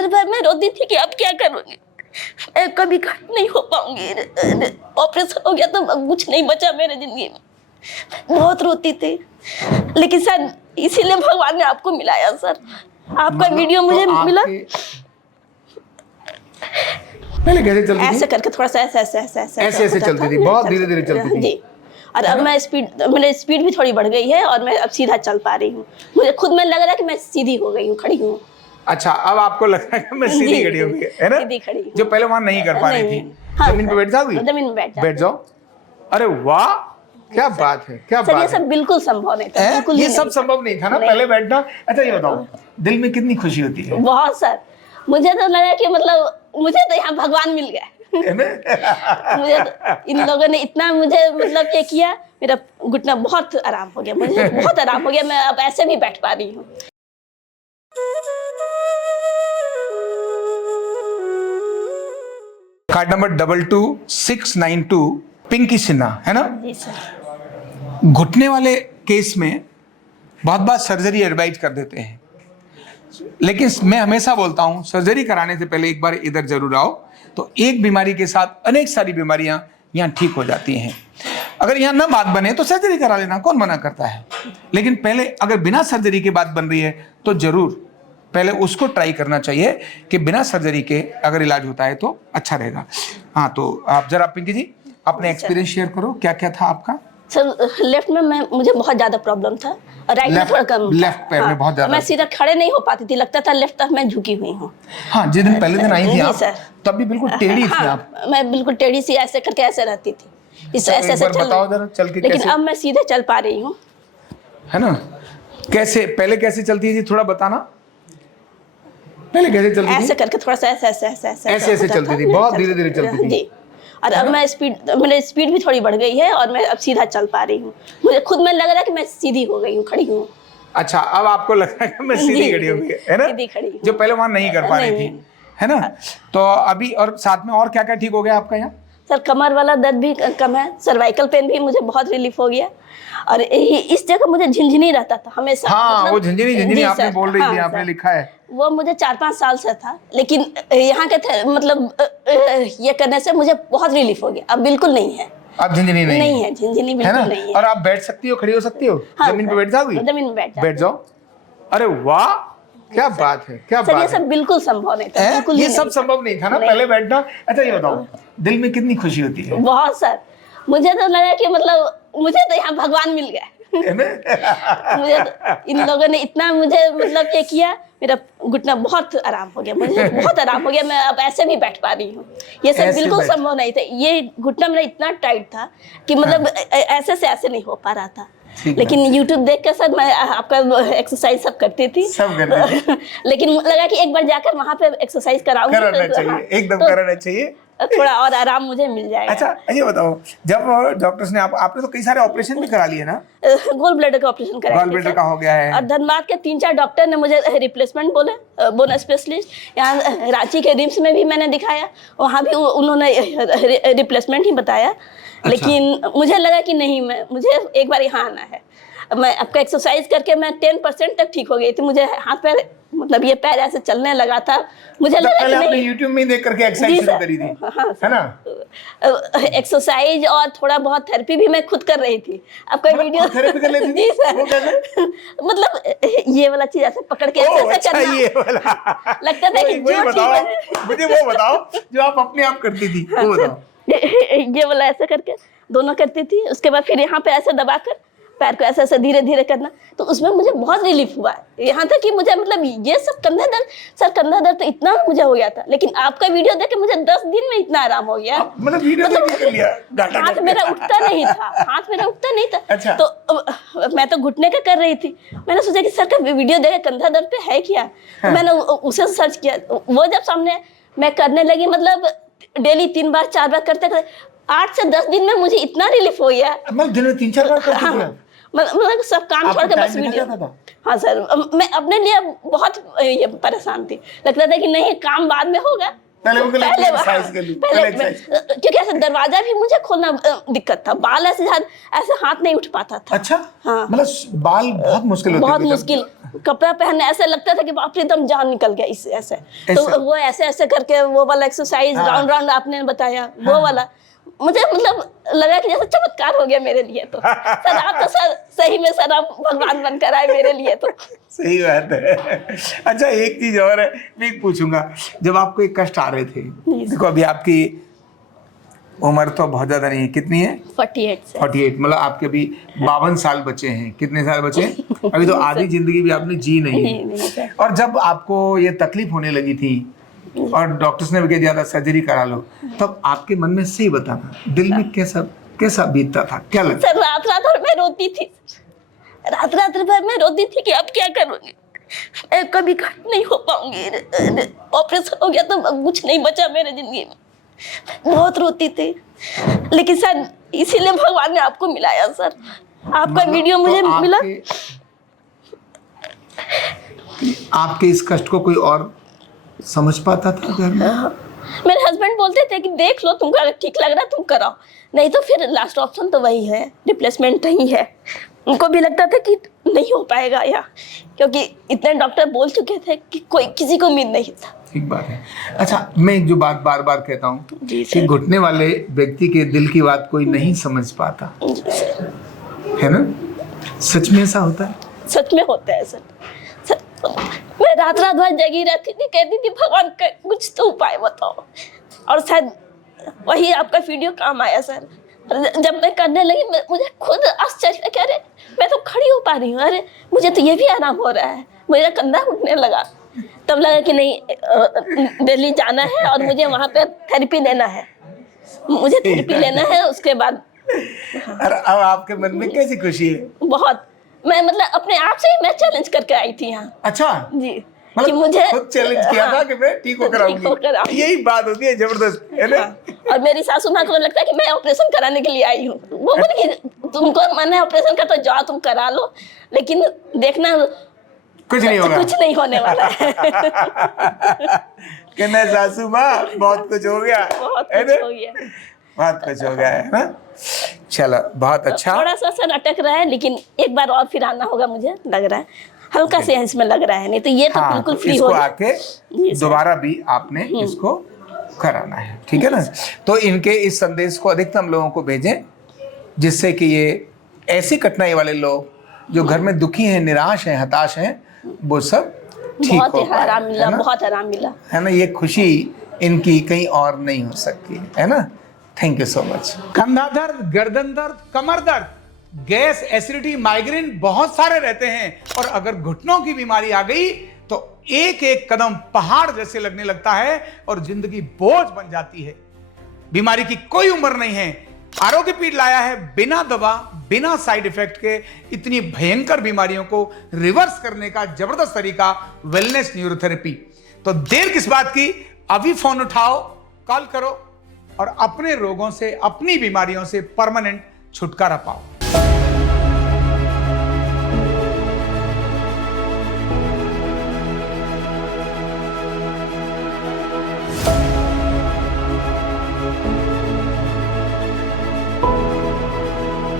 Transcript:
रात भर मैं रोती थी कि अब क्या करूँगी, मैं कभी खड़ी नहीं हो पाऊंगी, ऑपरेशन हो गया तो कुछ नहीं बचा मेरे जिंदगी में। बहुत रोती थी, लेकिन सर इसीलिए भगवान ने आपको मिलाया सर, आपका वीडियो मुझे मिला। पहले कैसे चलती थी? ऐसे करके थोड़ा सा ऐसे चलती थी, बहुत धीरे धीरे चलती थी जी। और अब मैं मेरी स्पीड भी थोड़ी बढ़ गई है और मैं अब सीधा चल पा रही हूँ। मुझे खुद में लग रहा है कि मैं सीधी हो गई हूँ, खड़ी हूँ। अच्छा, अब आपको लग रहा है कि मैं सीधी खड़ी हो गई है ना? सीधी खड़ी हूँ। जो पहले वहां नहीं कर पा रही थी। हाँ, जमीन पे बैठ जाओगी? जमीन में बैठ जाओ। अरे वाह, क्या बात है, क्या सर, बात ये है। सब बिल्कुल संभव नहीं था, बिल्कुल ये सब संभव नहीं था ना पहले बैठना। अच्छा ये बताओ, दिल में कितनी खुशी होती है? बहुत सर, मुझे तो लगा कि मतलब मुझे तो यहाँ भगवान मिल गया। मुझे तो इन लोगों ने इतना मुझे मतलब ये किया, मेरा घुटना बहुत आराम हो गया, मुझे बहुत आराम हो गया, मैं अब ऐसे भी बैठ पा रही हूँ। कार्ड नंबर 22692 पिंकी सिन्हा है ना? जी सर। घुटने वाले केस में बहुत बार सर्जरी एडवाइज कर देते हैं, लेकिन मैं हमेशा बोलता हूं सर्जरी कराने से पहले एक बार इधर जरूर आओ, तो एक बीमारी के साथ अनेक सारी बीमारियां यहाँ ठीक हो जाती हैं। अगर यहाँ ना बात बने तो सर्जरी करा लेना, कौन मना करता है, लेकिन पहले अगर बिना सर्जरी के बात बन रही है तो जरूर पहले उसको ट्राई करना चाहिए कि बिना सर्जरी के अगर इलाज होता है तो अच्छा रहेगा। हाँ, तो आप जरा पिंकी जी अपने एक्सपीरियंस शेयर करो, क्या क्या था आपका? सर लेफ्ट में मुझे बहुत ज्यादा प्रॉब्लम था, राइट में थोड़ा कम। लेफ्ट पैर में बहुत ज्यादा। मैं सीधा खड़े नहीं हो पाती थी, लगता था लेफ्ट तरफ मैं झुकी हुई हूँ। हाँ, जिस दिन पहले दिन आई थी आप, सर, तब भी बिल्कुल टेढ़ी थी आप। मैं बिल्कुल टेढ़ी सी ऐसे करके ऐसे रहती थी, ऐसे चल के, लेकिन अब मैं सीधे चल पा रही हूँ, है ना? कैसे पहले कैसे चलती थी थोड़ा बताना? पहले कैसे चलती थी? ऐसे करके थोड़ा सा ऐसे चलती थी, बहुत धीरे धीरे चलती थी जी। और अब मैं मेरी स्पीड भी थोड़ी बढ़ गई है और मैं अब सीधा चल पा रही हूँ। मुझे खुद में लग रहा है कि मैं सीधी हो गई हूँ, खड़ी हूँ। अच्छा, अब आपको लग रहा है कि मैं सीधी खड़ी हो गई है ना? सीधी खड़ी हूँ, जो पहले वहां नहीं कर पा रही थी, है ना? तो अभी और साथ में और क्या क्या ठीक हो गया आपका यहाँ? सर कमर वाला दर्द भी कम है, सर्वाइकल पेन भी मुझे बहुत रिलीफ हो गया, और इस जगह मुझे झिनझिनी रहता था हमेशा। हाँ, मतलब, वो झिनझिनी आपने बोल रही थी, आपने लिखा है वो मुझे 4-5 साल से था, लेकिन यहाँ के मतलब ये करने से मुझे बहुत रिलीफ हो गया, अब बिल्कुल नहीं है। अब झिनझिनी नहीं है, झिनझिनी बिल्कुल नहीं है। और आप बैठ सकती हो, खड़ी हो सकती हो? जमीन पे बैठ जाओगी? जमीन में बैठ जाओ। अरे वाह, क्या बात है, क्या बात है। ये सब बिल्कुल संभव नहीं था, बिल्कुल ये सब संभव नहीं था ना पहले बैठना। अच्छा ये बताओ, दिल में कितनी खुशी होती है? बहुत सर, मुझे तो लगा कि मतलब मुझे तो यहाँ भगवान मिल गया। मुझे तो इन लोगों ने इतना मुझे मतलब ये किया, मेरा घुटना बहुत आराम हो गया, मुझे बहुत आराम हो गया, मैं अब ऐसे भी बैठ पा रही हूँ। ये सब बिल्कुल संभव नहीं था, ये घुटना मेरा इतना टाइट था कि मतलब ऐसे से ऐसे नहीं हो पा रहा था। लेकिन YouTube देख कर सर मैं आपका एक्सरसाइज सब करती थी, लेकिन लगा कि एक बार जाकर वहाँ पे एक्सरसाइज कराऊंगी, कराना चाहिए, एकदम कराना चाहिए, थोड़ा और आराम मुझे मिल जाएगा। अच्छा ये बताओ, जब डॉक्टर्स ने आपने तो कई सारे ऑपरेशन भी करा लिए ना? गोल ब्लैडर का ऑपरेशन कराया, गोल ब्लैडर का हो गया है, और धनबाद के 3-4 डॉक्टर ने मुझे रिप्लेसमेंट बोले, बोन स्पेशलिस्ट। यहाँ रांची के रिम्स में भी मैंने दिखाया, वहाँ भी उन्होंने रिप्लेसमेंट ही बताया। लेकिन मुझे लगा कि नहीं, मुझे एक बार यहाँ आना है। मैं आपका एक्सरसाइज करके मैं 10% तक ठीक हो गई थी, मुझे हाथ पैर मतलब ये पैर ऐसे चलने लगा था, मुझे लगा कि नहीं। आपने YouTube में देख करके एक्सरसाइज शुरू करी थी, है ना? एक्सरसाइज और थोड़ा बहुत थेरेपी भी मैं खुद कर रही थी। आपका वीडियो थेरेपी कर लेती थी? जी सर, मतलब ये वाला चीज ऐसे पकड़ के ऐसे करना, ये वाला लगता था कि मुझे वो बताओ जो आप अपने आप करती थी, वो बताओ। ये वाला ऐसे करके दोनों करती थी, उसके बाद फिर यहाँ पे ऐसे दबाकर पैर को ऐसे ऐसे धीरे धीरे करना, तो उसमें मुझे बहुत रिलीफ हुआ। यहाँ तक कि मुझे मतलब ये सब कंधा दर्द, सर कंधा दर्द तो इतना मुझे हो गया था, लेकिन आपका वीडियो देख के मुझे 10 दिन में इतना आराम हो गया। मतलब वीडियो देख लिया, हाथ मेरा उठता नहीं था, हाथ मेरा उठता नहीं था। अच्छा। तो मैं तो घुटने का कर रही थी, मैंने सोचा कि सर का वीडियो देखे कंधा दर्द पे है क्या। तो मैंने उसे सर्च किया, वो जब सामने मैं करने लगी, मतलब डेली 3 बार 4 बार करते करते 8 से 10 दिन में मुझे इतना रिलीफ हो गया। मतलब दिन में 3-4 बार करती थी? मतलब सब काम छोड़ के बस वीडियो। हाँ सर, मैं अपने लिए बहुत ये परेशान थी, लगता था कि नहीं काम बाद में होगा, पहले क्योंकि ऐसे दरवाजा भी मुझे खोलना दिक्कत था, बाल ऐसे हाथ नहीं उठ पाता था। अच्छा, हाँ, मतलब बाल बहुत मुश्किल होते थे, बहुत मुश्किल। कपड़ा पहनने ऐसा लगता था कि बाप रे एकदम जान निकल गया इससे ऐसे। तो वो ऐसे ऐसे करके वो वाला एक्सरसाइज राउंड राउंड आपने बताया वो वाला, मुझे मतलब लगा कि जैसे चमत्कार हो गया मेरे लिए। तो सर आप तो सर सही में सर आप भगवान बनकर आए मेरे लिए तो। सही बात है। अच्छा एक चीज और है, मैं पूछूंगा, जब आपको एक कष्ट आ रहे थे, देखो अभी आपकी उम्र तो बहुत ज्यादा नहीं है, कितनी है? 48 मतलब आपके अभी 52 साल बचे हैं। कितने साल बचे? अभी तो आधी जिंदगी भी आपने जी नहीं है। और जब आपको ये तकलीफ होने लगी थी और डॉक्टर्स ने भी कह दिया था सर्जरी करा लो, तब आपके मन में सही बताना दिल में कैसा बीतता था, क्या लगता? सर रात भर मैं रोती थी, रात भर मैं रोती थी कि अब क्या करूंगी, मैं कभी घर नहीं हो पाऊंगी, ऑपरेशन हो गया तो कुछ नहीं बचा मेरे जिंदगी में। बहुत रोती थी, लेकिन सर इसीलिए भगवान ने आपको मिलाया सर, आपका वीडियो मुझे मिला। आपके इस कष्ट को कोई और समझ पाता था घर में? मेरे हस्बैंड बोलते थे कि देख लो तुमको अगर ठीक लग रहा है तुम कराओ, नहीं तो फिर लास्ट ऑप्शन तो वही है, रिप्लेसमेंट ही है। उनको भी लगता था कि नहीं हो पाएगा या, क्योंकि इतने डॉक्टर बोल चुके थे कि कोई किसी को उम्मीद नहीं था। ठीक बात है। अच्छा मैं जो बात बार बार कहता हूँ कि घुटने वाले व्यक्ति के दिल की बात कोई नहीं समझ पाता, है ना? सच में ऐसा होता है? सच में होता है सर। मैं रात भर जगी रहती थी, कहती थी भगवान का कुछ तो उपाय बताओ, और शायद वही आपका वीडियो काम आया सर। जब मैं करने लगी मुझे खुद आश्चर्य, कह रहे मैं तो खड़ी हो पा रही हूँ, अरे मुझे तो ये भी आराम हो रहा है, मेरा कंधा उठने लगा। तब लगा कि नहीं दिल्ली जाना है और मुझे वहाँ पे थेरेपी लेना है, मुझे थेरेपी लेना है। उसके बाद और अब आपके मन में कैसी खुशी है? बहुत, मैं मतलब अपने आप से ही मैं चैलेंज करके आई थी यहाँ। अच्छा जी, मतलब कि मुझे खुद चैलेंज किया था कि मैं ठीक होकर आऊंगी। यही बात होती है जबरदस्त, है ना? और मेरी सासू माँ को लगता है कि मैं ऑपरेशन कराने के लिए आई हूँ। वो बोली कि तुमको मन है ऑपरेशन का तो जाओ तुम करा लो, लेकिन देखना कुछ नहीं होगा, कुछ नहीं होने वाला है। कि मैं सासू माँ बहुत कुछ हो गया, बहुत कुछ हो गया, बहुत कुछ हो गया है ना? चलो बहुत अच्छा। थोड़ा सा सर अटक रहा है, लेकिन एक बार और फिर आना होगा, मुझे लग रहा है हल्का से इसमें लग रहा है, नहीं तो ये तो बिल्कुल फ्री हो इसको आके दोबारा भी आपने इसको कराना है, ठीक है ना? तो इनके इस संदेश को अधिकतम लोगों को भेजें, जिससे कि ये ऐसी कठिनाई वाले लोग जो घर में दुखी हैं, निराश हैं, हताश हैं, वो सब ठीक हो पाए, आराम मिला, बहुत आराम मिला, है ना? ये खुशी इनकी कहीं और नहीं हो सकती, है ना? Thank you so much. कंधा दर्द, गर्दन दर्द, कमर दर्द, गैस, एसिडिटी, माइग्रेन बहुत सारे रहते हैं, और अगर घुटनों की बीमारी आ गई तो एक एक कदम पहाड़ जैसे लगने लगता है और जिंदगी बोझ बन जाती है। बीमारी की कोई उम्र नहीं है। आरोग्य पीठ लाया है बिना दवा, बिना साइड इफेक्ट के इतनी भयंकर बीमारियों को रिवर्स करने का जबरदस्त तरीका, वेलनेस न्यूरोथेरेपी। तो देर किस बात की, अभी फोन उठाओ, कॉल करो और अपने रोगों से, अपनी बीमारियों से परमानेंट छुटकारा पाओ।